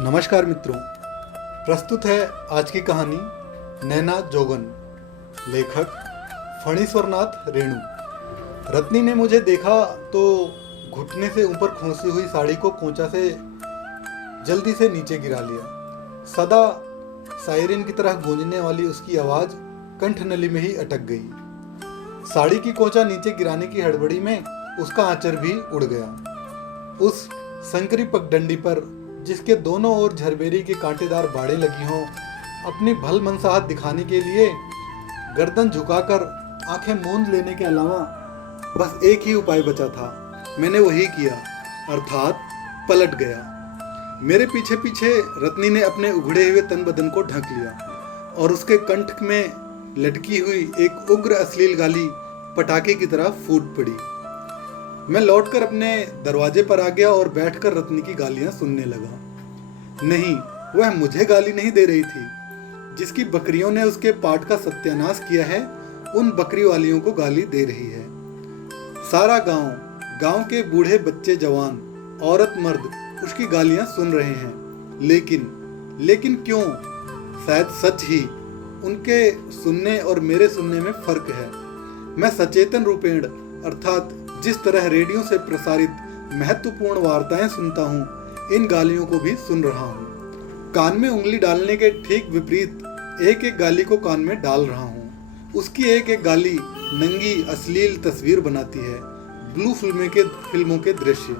नमस्कार मित्रों, प्रस्तुत है आज की कहानी नैना जोगन। लेखक फणीश्वरनाथ रेणु। रत्नी ने मुझे देखा तो घुटने से ऊपर खोसी हुई साड़ी को कोंचा से जल्दी से नीचे गिरा लिया। सदा सायरन की तरह गूंजने वाली उसकी आवाज कंठनली में ही अटक गई। साड़ी की कोंचा नीचे गिराने की हड़बड़ी में उसका आंचल भी उड़ गया। उस संकरी पगडंडी पर जिसके दोनों ओर झरबेरी की कांटेदार बाड़ें लगी हों, अपनी भल मनसाहत दिखाने के लिए गर्दन झुकाकर आंखें मूंद लेने के अलावा बस एक ही उपाय बचा था। मैंने वही किया, अर्थात पलट गया। मेरे पीछे पीछे रत्नी ने अपने उघड़े हुए तन बदन को ढक लिया और उसके कंठ में लटकी हुई एक उग्र अश्लील गाली पटाखे की तरह फूट पड़ी। मैं लौटकर अपने दरवाजे पर आ गया और बैठकर रत्नी की गालियां सुनने लगा। नहीं, वह मुझे गाली नहीं दे रही थी। जिसकी बकरियों ने उसके पाट का सत्यानाश किया है, उन बकरी वालियों को गाली दे रही है। सारा गांव के बूढ़े बच्चे जवान औरत मर्द उसकी गालियां सुन रहे हैं। लेकिन क्यों? शायद सच ही उनके सुनने और मेरे सुनने में फर्क है। मैं सचेतन रूपेण अर्थात जिस तरह रेडियो से प्रसारित महत्वपूर्ण वार्ताएं सुनता हूँ, इन गालियों को भी सुन रहा हूँ। कान में उंगली डालने के ठीक विपरीत एक एक गाली को कान में डाल रहा हूँ। उसकी एक एक गाली नंगी अश्लील तस्वीर बनाती है, ब्लू फिल्मों के दृश्य।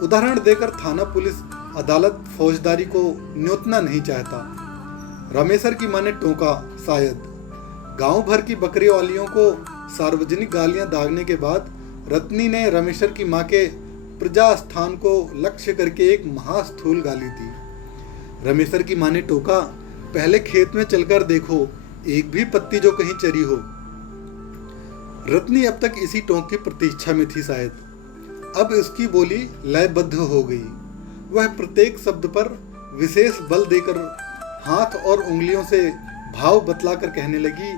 उदाहरण देकर थाना पुलिस अदालत फौजदारी को न्योतना नहीं चाहता। रमेशर की मां ने टोका, शायद। गांव भर की बकरी वालियों को सार्वजनिक गालियां दागने के बाद रत्नी ने रमेशर की मां के प्रजा स्थान को लक्ष्य करके एक महास्थूल गाली दी। रमेशर की मां ने टोका, पहले खेत में चलकर देखो, एक भी पत्ती जो कहीं चरी हो। रत्नी अब तक इसी टोंक की प्रतीक्षा में थी शायद। अब उसकी बोली लयबद्ध हो गई। वह प्रत्येक शब्द पर विशेष बल देकर हाथ और उंगलियों से भाव बतलाकर कहने लगी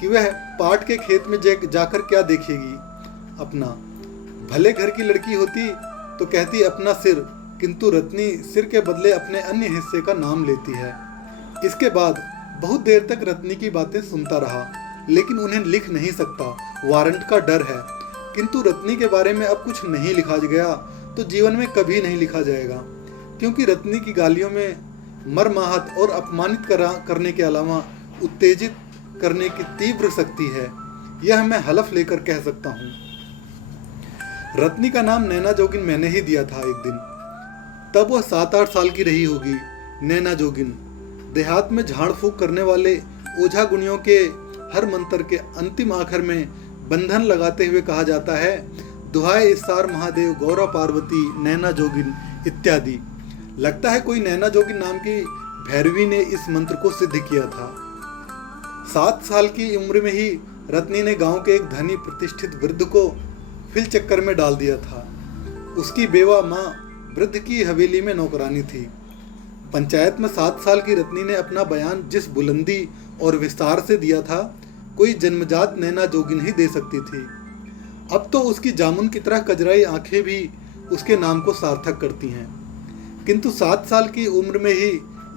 कि वह पाट के खेत में जाकर क्या देखेगी। अपना भले घर की लड़की होती तो कहती अपना सिर, किंतु रत्नी सिर के बदले अपने अन्य हिस्से का नाम लेती है। इसके बाद बहुत देर तक रत्नी की बातें सुनता रहा, लेकिन उन्हें लिख नहीं सकता, वारंट का डर है। किंतु रत्नी के बारे में अब कुछ नहीं लिखा गया तो जीवन में कभी नहीं लिखा जाएगा, क्योंकि रत्नी की गालियों में मर्माहत और अपमानित करने के अलावा उत्तेजित करने की तीव्र शक्ति है। यह मैं हलफ लेकर कह सकता हूँ। रत्नी का नाम नैना जोगिन मैंने ही दिया था एक दिन। तब वह 7-8 साल की रही होगी। नैना जोगिन देहात में झाड़ फूक करने वाले ओझा गुणियों के हर मंत्र के अंतिम आखिर में बंधन लगाते हुए कहा जाता है, दुहाई ईसार महादेव गौरा पार्वती नैना जोगिन इत्यादि। लगता है कोई नैना जोगिन नाम की भैरवी ने इस मंत्र को सिद्ध किया था। 7 साल की उम्र में ही रत्नी ने गांव के एक धनी प्रतिष्ठित वृद्ध को फिल चक्कर में डाल दिया था। उसकी बेवा माँ वृद्ध की हवेली में नौकरानी थी। पंचायत में 7 साल की रत्नी ने अपना बयान जिस बुलंदी और विस्तार से दिया था, कोई जन्मजात नैना जोगिन ही दे सकती थी। अब तो उसकी जामुन की तरह कजराई आंखें भी उसके नाम को सार्थक करती हैं। किंतु 7 साल की उम्र में ही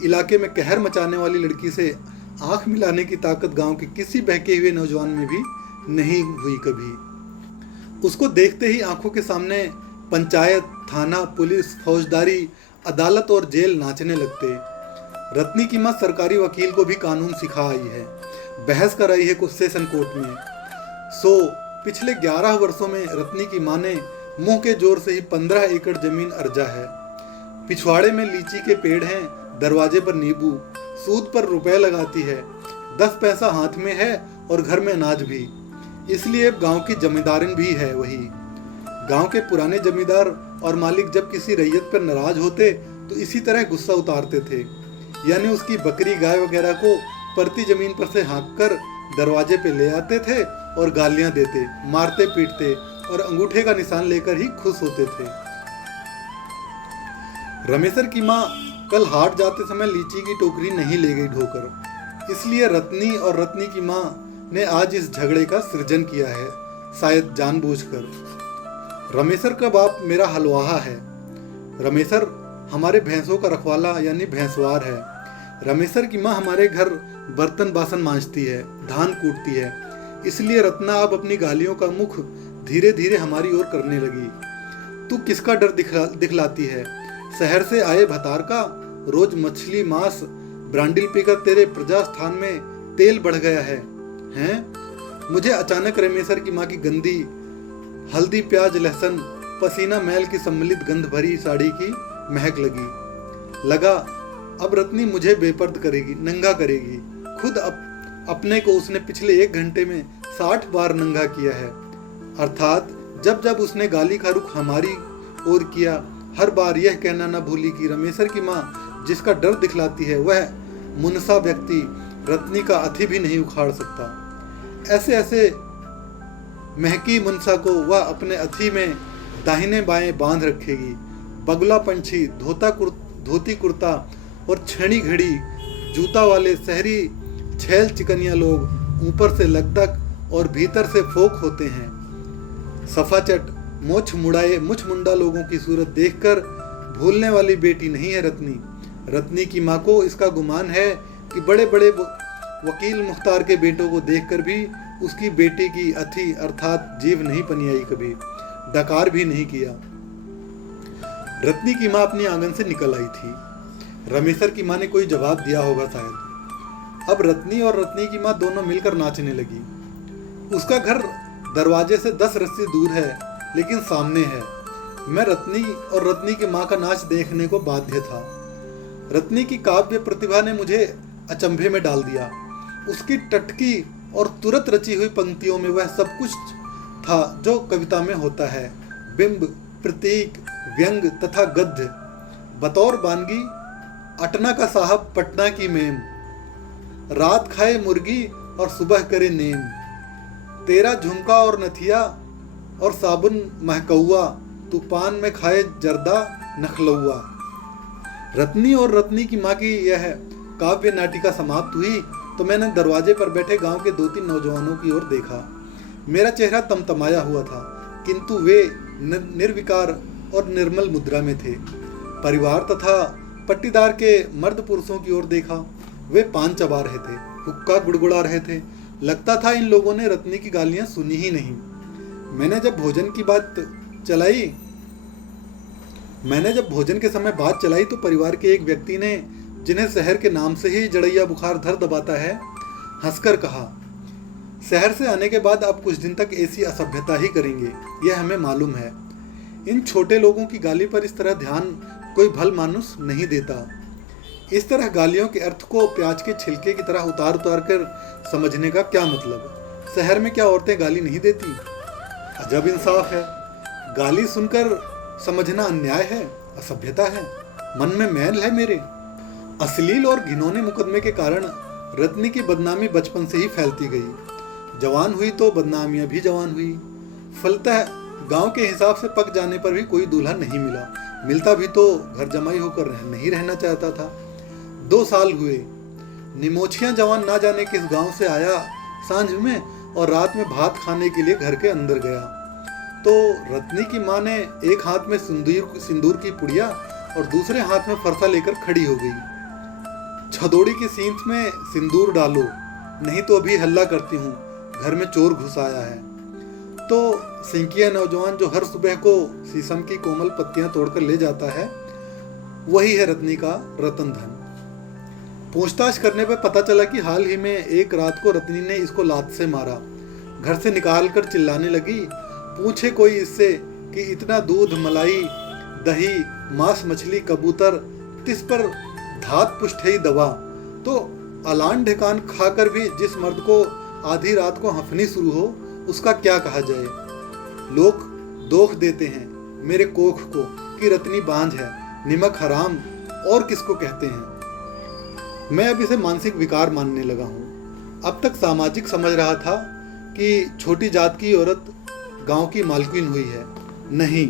इलाके में कहर मचाने वाली लड़की से आंख मिलाने की ताकत गांव के किसी बहके हुए नौजवान में भी नहीं हुई कभी। उसको देखते ही आंखों के सामने पंचायत, थाना, पुलिस, फौजदारी, अदालत और जेल नाचने लगते। रत्नी की मां सरकारी वकील को भी कानून सिखा आई है, बहस कराई है कुछ सेशन कोर्ट में। पिछले 11 वर्षों में रत्नी की मां ने मुंह के जोर से ही 15 एकड़ जमीन अर्जा है। पिछवाड़े में लीची के पेड़ हैं, दरवाजे पर नींबू, सूद पर रुपए लगाती है, 10 पैसा हाथ में है और घर में अनाज भी। इसलिए गांव की जमींदारिन भी है वही। गांव के पुराने जमींदार और मालिक जब किसी रैयत पर नाराज होते तो इसी तरह गुस्सा उतारते थे, यानी उसकी बकरी गाय वगैरह को परती जमीन पर से हाँक कर दरवाजे पे ले आते थे और गालियां देते, मारते पीटते और अंगूठे का निशान लेकर ही खुश होते थे। रमेशर की माँ कल हाट जाते समय लीची की टोकरी नहीं ले गई ढोकर, इसलिए रत्नी और रत्नी की माँ ने आज इस झगड़े का सृजन किया है, शायद जानबूझकर। रमेशर का बाप मेरा हलवाहा है। रमेशर हमारे भैंसों का रखवाला यानी भैंसवार है। रमेसर की माँ हमारे घर बर्तन बासन मांजती है, धान कूटती है। इसलिए रत्ना अब अपनी गालियों का मुख धीरे धीरे हमारी ओर करने लगी। तू किसका डर दिखलाती है? शहर से आए भतार का? रोज मछली मांस ब्रांडिल पीकर तेरे प्रजा स्थान में तेल बढ़ गया है हैं? मुझे अचानक रमेसर की माँ की गंदी हल्दी प्याज लहसुन पसीना मैल की सम्मिलित गंध भरी साड़ी की महक लगा अब रत्नी मुझे बेपर्द करेगी, नंगा करेगी। खुद अपने को उसने पिछले 1 घंटे में 60 बार नंगा किया है। अर्थात जब जब उसने गाली का रुख हमारी ओर किया, हर बार यह कहना न भूली कि रमेसर की माँ जिसका डर दिखलाती है वह मुनसा व्यक्ति रत्नी का अथी भी नहीं उखाड़ सकता। ऐसे ऐसे महकी मुनसा को वह अपने अथी में दाहिने बाएं बांध रखेगी। बगुला पंछी धोती कुर्ता और छेनी घड़ी जूता वाले शहरी छैल चिकनिया लोग ऊपर से लगदक और भीतर से फोक होते हैं। सफाचट मुछ मुंडा लोगों की सूरत देखकर भूलने वाली बेटी नहीं है रत्नी। रत्नी की माँ को इसका गुमान है कि बड़े बड़े वकील मुख्तार के बेटों को देखकर भी उसकी बेटी की अथी अर्थात जीव नहीं पनियाई, कभी डकार भी नहीं किया। रत्नी की माँ अपनी आंगन से निकल आई थी। रमेसर की माँ ने कोई जवाब दिया होगा शायद। अब रत्नी और रत्नी की माँ दोनों मिलकर नाचने लगी। उसका घर दरवाजे से 10 रस्सी दूर है, लेकिन सामने है। मैं रत्नी और रत्नी की माँ का नाच देखने को बाध्य था। रत्नी की काव्य प्रतिभा ने मुझे अचंभे में डाल दिया। उसकी टटकी और तुरंत रची हुई पंक्तियों में वह सब कुछ था जो कविता में होता है। बिंब, प्रतीक, व्यंग तथा गद्य। बतौर बानगी अटना का साहब पटना की मेम, रात खाए मुर्गी और सुबह करे नेम। तेरा झुमका और नथिया और साबुन महकौआ, तू पान में खाए जर्दा नखलौआ। रत्नी और रत्नी की माँ की यह काव्य नाटिका समाप्त हुई तो मैंने दरवाजे पर बैठे गांव के 2-3 नौजवानों की ओर देखा। मेरा चेहरा तमतमाया हुआ था, किंतु वे निर्विकार और निर्मल मुद्रा में थे। परिवार तथा पट्टीदार के मर्द पुरुषों की ओर देखा। वे पान चबा रहे थे, हुक्का गुड़गुड़ा रहे थे। लगता था इन लोगों ने रत्नी की गालियां सुनी ही नहीं। मैंने जब भोजन के समय बात चलाई तो परिवार के एक व्यक्ति ने, जिन्हें शहर के नाम से ही जड़ैया बुखार धर दबाता है, हंसकर कहा, शहर से आने के बाद आप कुछ दिन तक ऐसी असभ्यता ही करेंगे, यह हमें मालूम है। इन छोटे लोगों की गाली पर इस तरह ध्यान कोई भल मानुस नहीं देता। इस तरह गालियों के अर्थ को प्याज के छिलके की तरह उतार कर समझने का क्या मतलब? शहर में क्या औरतें गाली नहीं देती? अजब इंसाफ है। गाली सुनकर समझना अन्याय है, असभ्यता है। मन में मैल है मेरे। अश्लील और घिनौने मुकदमे के कारण रत्नी की बदनामी बचपन से ही फैलती गई। जवान हुई तो बदनामियां भी जवान हुई। फलतः गांव के हिसाब से पक जाने पर भी कोई दूल्हा नहीं मिला। मिलता भी तो घर जमाई होकर नहीं रहना चाहता था। 2 साल हुए। निमोछिया जवान ना जाने किस गांव से आया सांझ में और रात में भात खाने के लिए घर के अंदर गया तो रत्नी की माँ ने एक हाथ में सिंदूर की पुड़िया और दूसरे हाथ में फरसा लेकर खड़ी हो गई। छदोड़ी की सींत में सिंदूर डालो, नहीं तो अभी हल्ला करती हूँ, घर में चोर घुस आया है। तो सिंकिया नौजवान जो हर सुबह को शीशम की कोमल पत्तियां तोड़कर ले जाता है, वही है रत्नी का रतन धन। पूछताछ करने पर पता चला कि हाल ही में एक रात को रत्नी ने इसको लात से मारा। घर से निकाल कर चिल्लाने लगी। पूछे कोई इससे कि इतना दूध, मलाई, दही, मांस, मछली, कबूतर, तिस पर धात पुष्टई दवा, तो अलान ढेकान खाकर भी जिस मर्द को आधी रात को हंफनी शुरू हो, उसका क्या कहा जाए। लोग दोख देते हैं मेरे कोख को कि रत्नी बांझ है, निमक हराम, और किसको कहते हैं। मैं अब इसे मानसिक विकार मानने लगा हूँ। अब तक सामाजिक समझ रहा था कि छोटी जात की औरत गांव की मालकिन हुई है। नहीं,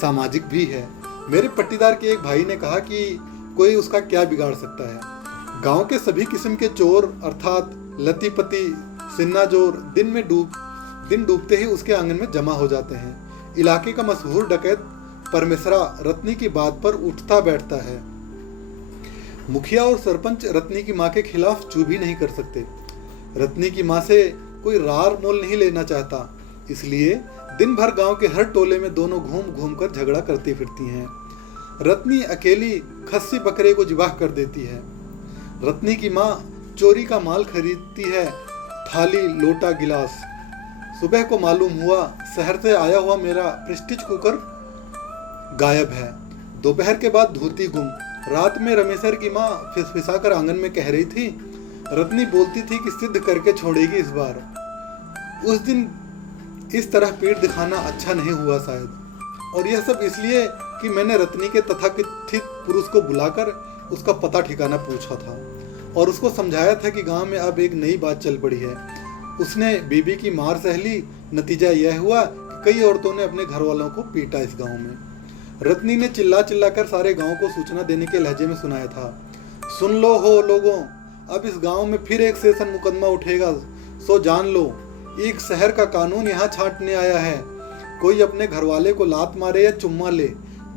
सामाजिक भी है। मेरे पट्टीदार के एक भाई ने कहा कि कोई उसका क्या बिगाड़ सकता है। गांव के सभी किस्म के चोर अर्थात लतीपति, सिन्ना जोर दिन डूबते ही उसके आंगन में जमा हो जाते हैं। इलाके का मशहूर डकैत परमेसरा रत्नी की बात पर उठता बैठता है। मुखिया और सरपंच रत्नी की माँ के खिलाफ चू भी नहीं कर सकते। रत्नी की माँ से कोई रार मोल नहीं लेना चाहता, इसलिए दिन भर गांव के हर टोले में दोनों घूम घूम कर झगड़ा करती फिरती हैं। रत्नी अकेली खस्सी बकरे को जिबाह कर देती है। रत्नी की माँ चोरी का माल खरीदती है, थाली लोटा गिलास। सुबह को मालूम हुआ शहर से आया हुआ मेरा प्रेस्टीज कुकर गायब है। दोपहर के बाद धोती गुम। रात में रमेशर की माँ फिसफिसा कर आंगन में कह रही थी, रत्नी बोलती थी कि सिद्ध करके छोड़ेगी इस बार। उस दिन इस तरह पीठ दिखाना अच्छा नहीं हुआ शायद, और यह सब इसलिए कि मैंने रत्नी के तथाकथित पुरुष को बुलाकर उसका पता ठिकाना पूछा था और उसको समझाया था कि गांव में अब एक नई बात चल पड़ी है। उसने बीबी की मार सह ली। नतीजा यह हुआ कि कई औरतों ने अपने घर वालों को पीटा इस गांव में। रत्नी ने चिल्ला चिल्ला कर सारे गांव को सूचना देने के लहजे में सुनाया था, सुन लो हो लोगों, अब इस गांव में फिर एक सेशन मुकदमा उठेगा, सो जान लो। एक शहर का कानून यहाँ छांटने आया है। कोई अपने घरवाले को लात मारे या चुम्मा ले,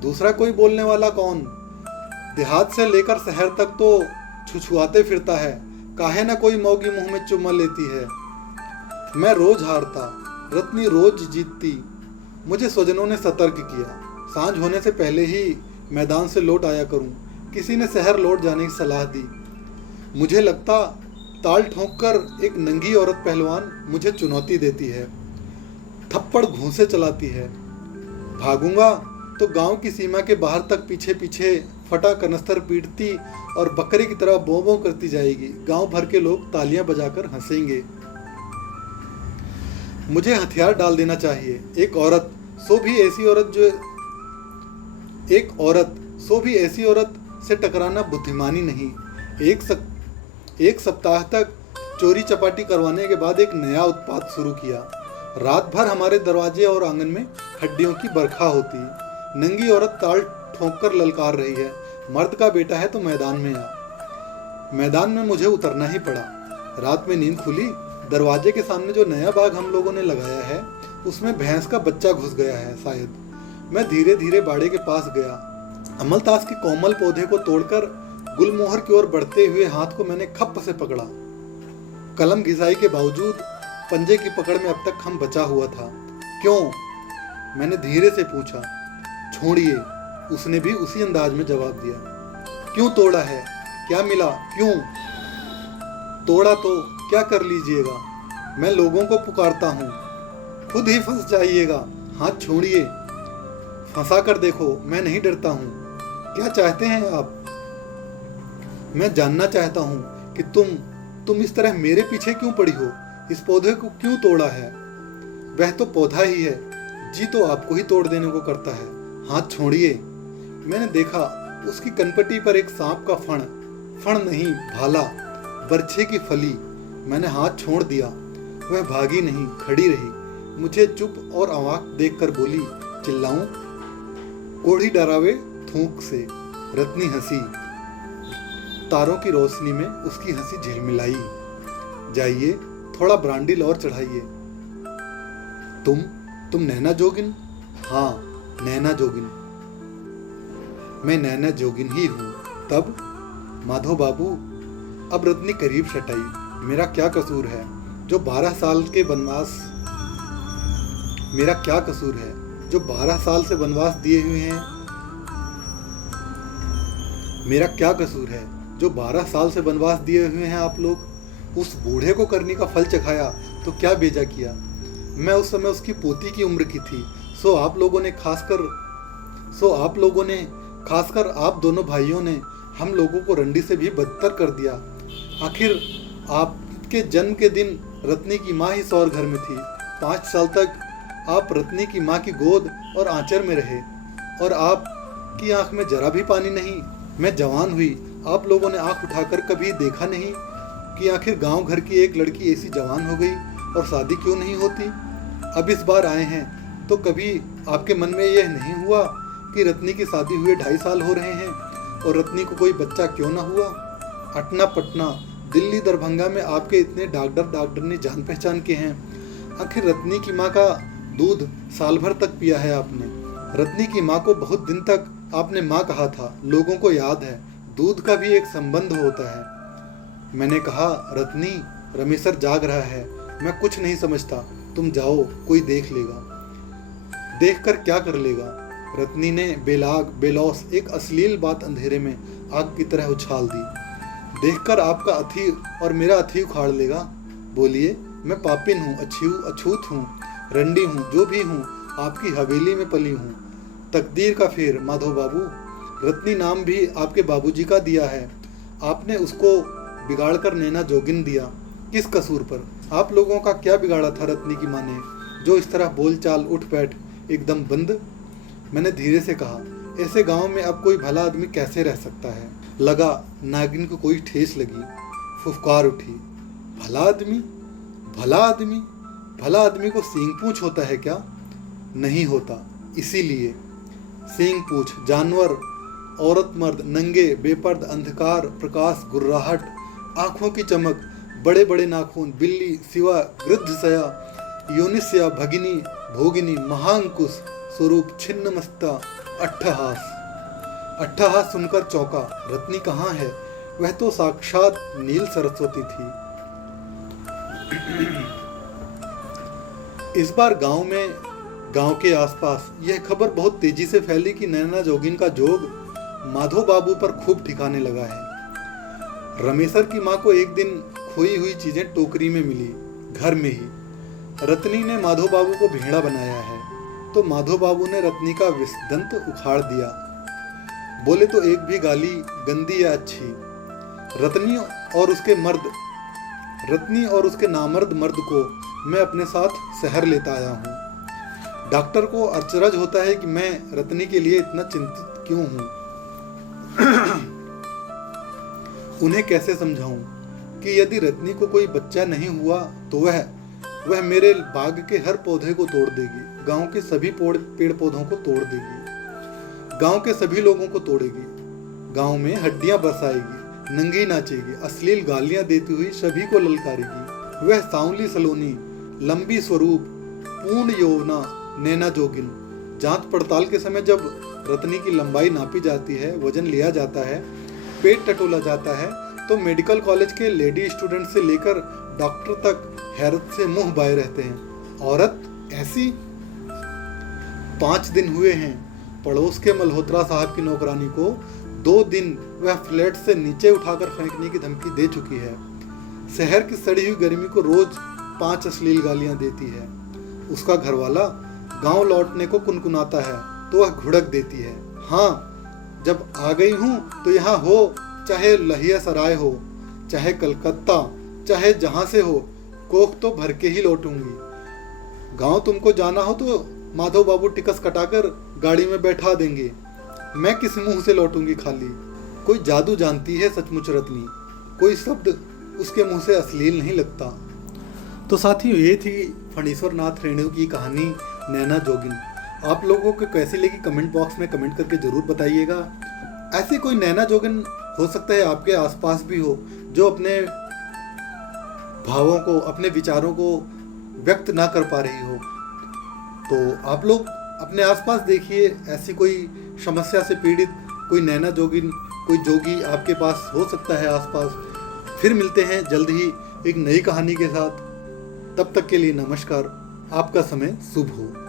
दूसरा कोई बोलने वाला कौन। देहात से लेकर शहर तक तो छुछुआते फिरता है, काहे ना कोई मौगी मुंह में चुम्मा लेती है। मैं रोज हारता, रत्नी रोज जीतती। मुझे स्वजनों ने सतर्क किया, सांझ होने से पहले ही मैदान से लौट आया करूं। किसी ने शहर लौट जाने की सलाह दी। मुझे लगता ताल ठोंक कर एक नंगी औरत पहलवान मुझे चुनौती देती है, थप्पड़ घूंसे चलाती है। भागूंगा तो गांव की सीमा के बाहर तक पीछे पीछे फटा कनस्तर पीटती और बकरे की तरह बों बों करती जाएगी। गांव भर के लोग तालियां बजाकर हंसेंगे। मुझे हथियार डाल देना चाहिए। एक औरत सो भी ऐसी औरत से टकराना बुद्धिमानी नहीं। एक सप्ताह तक चोरी चपाटी करवाने के बाद एक नया उत्पात शुरू किया। रात भर हमारे दरवाजे और आंगन में हड्डियों की बरखा होती। नंगी औरत ताल ठोंक कर ललकार रही है, मर्द का बेटा है तो मैदान में आ। मैदान में मुझे उतरना ही पड़ा। रात में नींद खुली। दरवाजे के सामने जो नया बाग हम लोगों ने लगाया है उसमें भैंस का बच्चा घुस गया है शायद। मैं धीरे धीरे बाड़े के पास गया। अमलतास के कोमल पौधे को तोड़कर गुलमोहर की ओर बढ़ते हुए हाथ को मैंने खप्प से पकड़ा। कलम घिसाई के बावजूद पंजे की पकड़ में अब तक हम बचा हुआ था। क्यों? मैंने धीरे से पूछा। छोड़िए, उसने भी उसी अंदाज में जवाब दिया। क्यों तोड़ा है? क्या मिला? क्यों तोड़ा? तो क्या कर लीजिएगा? मैं लोगों को पुकारता हूँ, खुद ही फंस जाइएगा। हाथ छोड़िए, फंसा कर देखो, मैं नहीं डरता हूँ। क्या चाहते हैं आप? मैं जानना चाहता हूँ कि तुम इस तरह मेरे पीछे क्यों पड़ी हो? इस पौधे को क्यों तोड़ा है? वह तो पौधा ही है, जी तो आपको ही तोड़ देने को करता है। हाथ छोड़िए। मैंने देखा उसकी कनपटी पर एक सांप का फण नहीं, भाला, बरछे की फली। मैंने हाथ छोड़ दिया। वह भागी नहीं, खड़ी रही। मुझे चुप और अवाक देखकर बोली, चिल्लाऊं? कोढ़ी डरावे थूक से। रत्नी हंसी। तारों की रोशनी में उसकी हंसी झिलमिलाई। जाइए, थोड़ा ब्रांडी और चढ़ाइए। तुम नैना जोगिन? हाँ, नैना जोगिन। मैं नैना जोगिन ही हूँ। तब माधो बाबू, अब रत्नी करीब सटाई। मेरा क्या कसूर है जो 12 साल के वनवास मेरा क्या कसूर है जो 12 साल से वनवास दिए हुए हैं? मेरा क्या कसूर है जो 12 साल से वनवास दिए हुए हैं आप लोग? उस बूढ़े को करनी का फल चखाया तो क्या बेजा किया? मैं उस समय उसकी पोती की उम्र की थी। सो आप लोगों ने खासकर आप दोनों भाइयों ने हम लोगों को रंडी से भी बदतर कर दिया। आखिर आपके जन्म के दिन रत्नी की माँ ही सौर घर में थी। 5 साल तक आप रत्नी की माँ की गोद और आंचल में रहे और आपकी आंख में जरा भी पानी नहीं। मैं जवान हुई, आप लोगों ने आंख उठाकर कभी देखा नहीं कि आखिर गांव घर की एक लड़की ऐसी जवान हो गई और शादी क्यों नहीं होती? अब इस बार आए हैं तो कभी आपके मन में यह नहीं हुआ कि रत्नी की शादी हुए 2.5 साल हो रहे हैं और रत्नी को कोई बच्चा क्यों ना हुआ? अटना पटना, दिल्ली दरभंगा में आपके इतने डॉक्टर ने जान पहचान के हैं। आखिर रत्नी की माँ का दूध साल भर तक पिया है आपने। रत्नी की माँ को बहुत दिन तक आपने माँ कहा था, लोगों को याद है, दूध का भी एक संबंध होता है। मैंने कहा, रत्नी, रमेसर जाग रहा है, मैं कुछ नहीं समझता, तुम जाओ, कोई देख लेगा। देख कर क्या कर लेगा? रत्नी ने बेलाग बेलौस एक अश्लील बात अंधेरे में आग की तरह उछाल दी। देखकर आपका अथी और मेरा अथी उखाड़ लेगा। बोलिए, मैं पापिन हूँ, अछूत हूँ, रंडी हूँ, जो भी हूँ, आपकी हवेली में पली हूँ। तकदीर का फेर माधव बाबू, रत्नी नाम भी आपके बाबूजी का दिया है, आपने उसको बिगाड़ कर नैना जोगिन दिया। किस कसूर पर? आप लोगों का क्या बिगाड़ा था रत्नी की माँ ने, जो इस तरह बोलचाल उठ बैठ एकदम बंद? मैंने धीरे से कहा, ऐसे गांव में अब कोई भला आदमी कैसे रह सकता है? लगा नागिन को कोई ठेस लगी, फुफकार उठी। भला आदमी? भला आदमी? भला आदमी को सींग पूंछ होता है क्या? नहीं होता। इसीलिए सींग पूंछ, जानवर, औरत मर्द, नंगे, बेपर्द, अंधकार, प्रकाश, गुर्राहट, आंखों की चमक, बड़े बड़े नाखून, बिल्ली, सिवा, गृद्धसया, योनिस्या, भगिनी, भोगिनी, महांकुश स्वरूप, छिन्न मस्ता, अट्ठहास। अट्ठहास सुनकर चौंका। रत्नी कहाँ है? वह तो साक्षात नील सरस्वती थी। इस बार गांव के आसपास यह खबर बहुत तेजी से फैली कि नैना जोगिन का जोग माधो बाबू पर खूब ठिकाने लगा है। रमेसर की माँ को एक दिन खोई हुई चीजें टोकरी में मिली, घर में ही। रत्नी ने माधो बाबू को भेड़ा बनाया है, तो माधो बाबू ने रत्नी का विषदंत उखाड़ दिया। बोले तो एक भी गाली गंदी या अच्छी। रत्नी और उसके नामर्द मर्द को मैं अपने साथ शहर लेता आया हूँ। डॉक्टर को अचरज होता है कि मैं रत्नी के लिए इतना चिंतित क्यों हूँ। उन्हें कैसे समझाऊं कि यदि रत्नी को कोई बच्चा नहीं हुआ तो वह मेरे बाग के हर पौधे को तोड़ देगी, गांव के सभी पेड़ पौधों को तोड़ देगी, गांव के सभी लोगों को तोड़ेगी, गांव में हड्डियां बरसाएगी, नंगी नाचेगी, अश्लील गालियां देती हुई सभी को ललकारेगी। वह सांवली सलोनी, लंबी स्वरूप, पूर्ण यौवना नैना जोगिन। जांच पड़ताल के समय जब रत्नी की लंबाई नापी जाती है, वजन लिया जाता है, पेट टटोला जाता है, तो मेडिकल कॉलेज के लेडी स्टूडेंट से लेकर डॉक्टर तक हैरत से मुंह बाए रहते हैं। औरत ऐसी? 5 दिन हुए हैं पड़ोस के मल्होत्रा साहब की नौकरानी को 2 दिन वह फ्लैट से नीचे उठाकर फेंकने की धमकी दे चुकी है। शहर की सड़ी हुई गर्मी को रोज 5 अश्लील गालियां देती है। उसका घरवाला गांव लौटने को कुनकुनाता है तो वह घुड़क देती है, हाँ, जब आ गई हूँ तो यहाँ हो, चाहे लहिया सराय हो, चाहे कलकत्ता, चाहे जहाँ से हो, कोख तो भर के ही लौटूंगी। गांव तुमको जाना हो तो माधव बाबू टिकस कटाकर गाड़ी में बैठा देंगे। मैं किस मुंह से लौटूंगी खाली? कोई जादू जानती है सचमुच रत्नी, कोई शब्द उसके मुंह से अश्लील नहीं लगता। तो साथियों, ये थी फणीश्वर नाथ रेणु की कहानी नैना जोगिन। आप लोगों को कैसी लगी कमेंट बॉक्स में कमेंट करके जरूर बताइएगा। ऐसी कोई नैना जोगिन हो सकता है आपके आसपास भी हो, जो अपने भावों को, अपने विचारों को व्यक्त ना कर पा रही हो। तो आप लोग अपने आसपास देखिए, ऐसी कोई समस्या से पीड़ित कोई नैना जोगिन, कोई जोगी आपके पास हो सकता है आसपास। फिर मिलते हैं जल्द ही एक नई कहानी के साथ। तब तक के लिए नमस्कार। आपका समय शुभ हो।